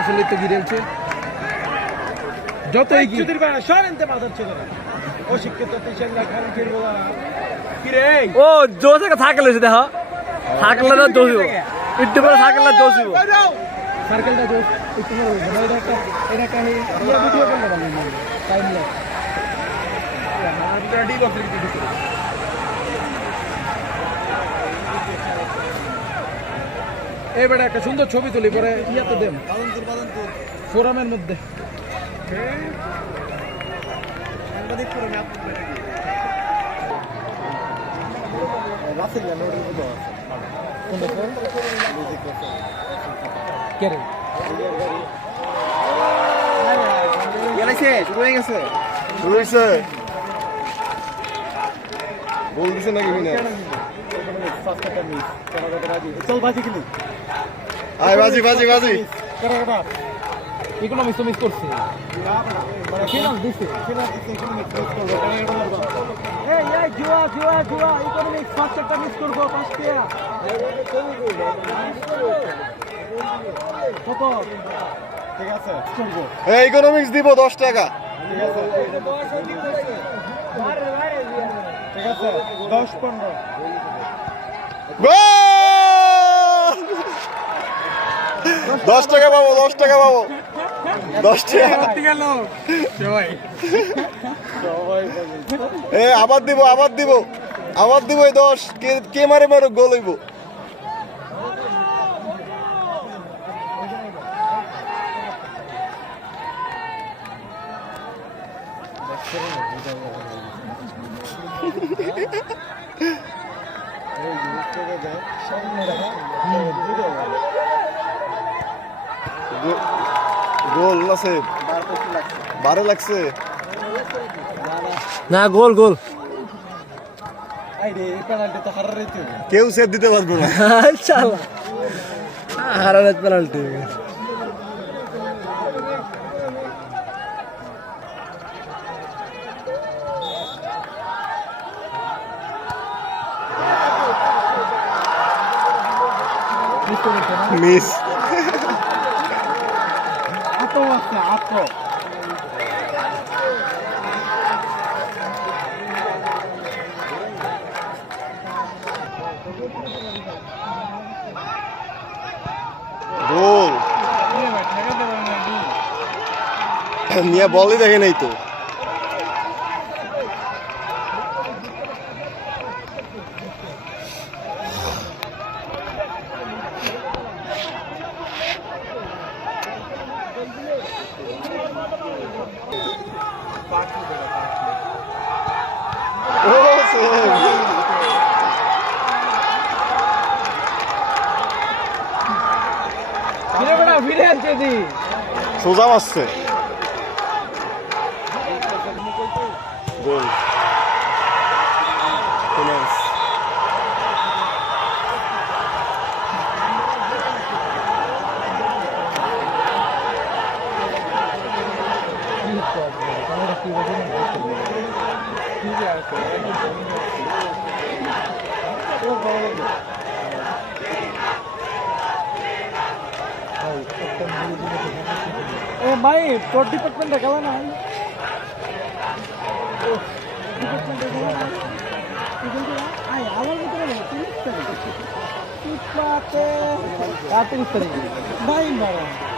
আসলে তো গিরেলছে যতই কি ও জোশ থাকলে দেখো থাকলে না জোশ একটু করে থাকলে না জোশ সার্কেলটা জোশ একটু এটা একটা ভিডিও করলে ভালো টাইম এবারে একটা সুন্দর ছবি তুলি পরে ইয়াতে দেন ফোরামের মধ্যে বলতেছে নাকি চল বাজি কিনি আয় বাজি বাজি বাজি ইকোনমিক্স তো মিস করছে মানে ফিনাল দিছে এই এই জুয়া জুয়া জুয়া ইকোনমিক্স ফার্স্ট একটা মিস করব পাঁচটিয়া কত ঠিক আছে করব এই ইকোনমিক্স দিব 10 টাকা ঠিক আছে ঠিক আছে 10 15 10 টাকা পাবো 10 টাকা পাবো 10 টাকা গেল সবাই এ আবার দিব আবার দিব আবার দিব এই 10 কে মারে মারো গোল হইব গোল আছে 12 লাগছে না গোল গোল আইরে পেনাল্টি তো হারার রইতে হবে কেউ সেভ দিতে পারবে না শালা হারানোর পেনাল্টি মিস আতো আছে আতো গোল মিয়া বলই দেখে নাই তো ফিরে আসছে দি সোজা আসছে গোল এ ভাই তোর ডিপার্টমেন্টে গেল না ভাই মারা